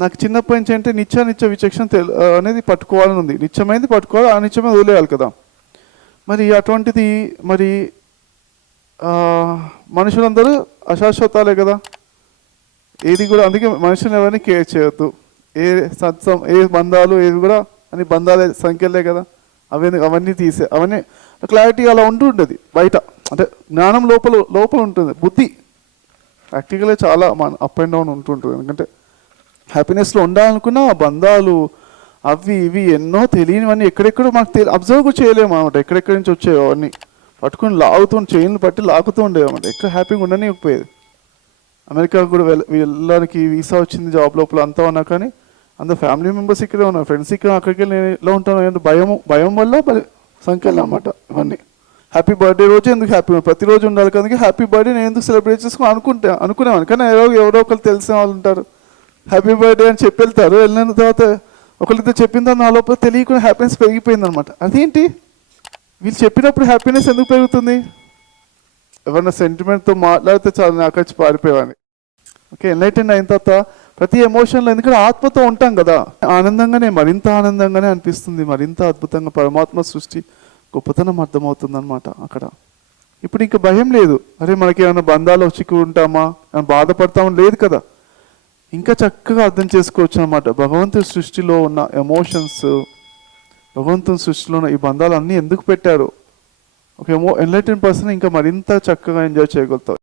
నాకు చిన్నప్పటి నుంచి అంటే నిత్య నిత్య విచక్షణ తెలు అనేది పట్టుకోవాలని ఉంది. నిత్యమైనది పట్టుకోవాలి ఆ నిత్యమే వదిలేయాలి కదా. మరి అటువంటిది మరి మనుషులందరూ అశాశ్వతాలే కదా. ఏది కూడా అందుకే మనుషులు ఎవరిని కేర్ చేయొద్దు. ఏ సత్సం ఏ బంధాలు ఏది కూడా అని బంధాలే సంఖ్యలే కదా. అవన్నీ అవన్నీ తీసే అవన్నీ క్లారిటీ అలా ఉంటుండదు బయట. అంటే జ్ఞానం లోపల లోపల ఉంటుంది. బుద్ధి ప్రాక్టికలే చాలా మన అప్ అండ్ డౌన్ ఉంటుంటుంది ఎందుకంటే హ్యాపీనెస్లో ఉండాలనుకున్న బంధాలు అవి ఇవి ఎన్నో తెలియనివన్నీ ఎక్కడెక్కడ మాకు తెలి అబ్జర్వ్ కూడా చేయలేము అనమాట ఎక్కడెక్కడి నుంచి వచ్చేవి అవన్నీ. పట్టుకుని లాగుతూ చైన్లు పట్టి లాగుతూ ఉండేవి అనమాట ఎక్కడ హ్యాపీగా ఉండనివ్వకపోయేది అమెరికా కూడా వెళ్ళ వెళ్ళడానికి వీసా వచ్చింది జాబ్ లోపల అంతా ఉన్నా కానీ అందరు ఫ్యామిలీ మెంబర్స్ ఇక్కడే ఉన్నారు. ఫ్రెండ్స్ ఇక్కడ అక్కడికి నేను ఇలా ఉంటాను భయం భయం వల్ల సంఖ్యలు అనమాట ఇవన్నీ. హ్యాపీ బర్త్డే రోజు ఎందుకు హ్యాపీ ప్రతిరోజు ఉండాలి కనుక హ్యాపీ బర్త్డే నేను ఎందుకు సెలబ్రేట్ చేసుకుని అనుకుంటా అనుకునేవాను కానీ ఎవరో ఎవరో ఒకరు తెలిసిన వాళ్ళు ఉంటారు. హ్యాపీ బర్త్డే అని చెప్పి వెళ్తారు. వెళ్ళిన తర్వాత ఒకరితో చెప్పిన తర్వాత నా లోపల తెలియకుండా హ్యాపీనెస్ పెరిగిపోయింది అనమాట అదేంటి? వీళ్ళు చెప్పినప్పుడు హ్యాపీనెస్ ఎందుకు పెరుగుతుంది? ఎవరైనా సెంటిమెంట్తో మాట్లాడితే చాలా నాకు వచ్చి పారిపోయేవాడిని. ఓకే ఎన్లైటెండ్ అయిన తర్వాత ప్రతి ఎమోషన్లో ఎందుకంటే ఆత్మతో ఉంటాం కదా. ఆనందంగానే మరింత ఆనందంగానే అనిపిస్తుంది. మరింత అద్భుతంగా పరమాత్మ సృష్టి గొప్పతనం అర్థమవుతుంది అనమాట అక్కడ. ఇప్పుడు ఇంకా భయం లేదు. అరే మనకి ఏమైనా బంధాలు చిక్కు ఉంటామా బాధపడతామని లేదు కదా. ఇంకా చక్కగా అర్థం చేసుకోవచ్చు అనమాట భగవంతుడి సృష్టిలో ఉన్న ఎమోషన్స్ భగవంతుని సృష్టిలో ఉన్న ఈ బంధాలు అన్నీ ఎందుకు పెట్టారు? ఒక ఎమో ఎన్లైటెన్ పర్సన్ ఇంకా మరింత చక్కగా ఎంజాయ్ చేయగలుగుతారు.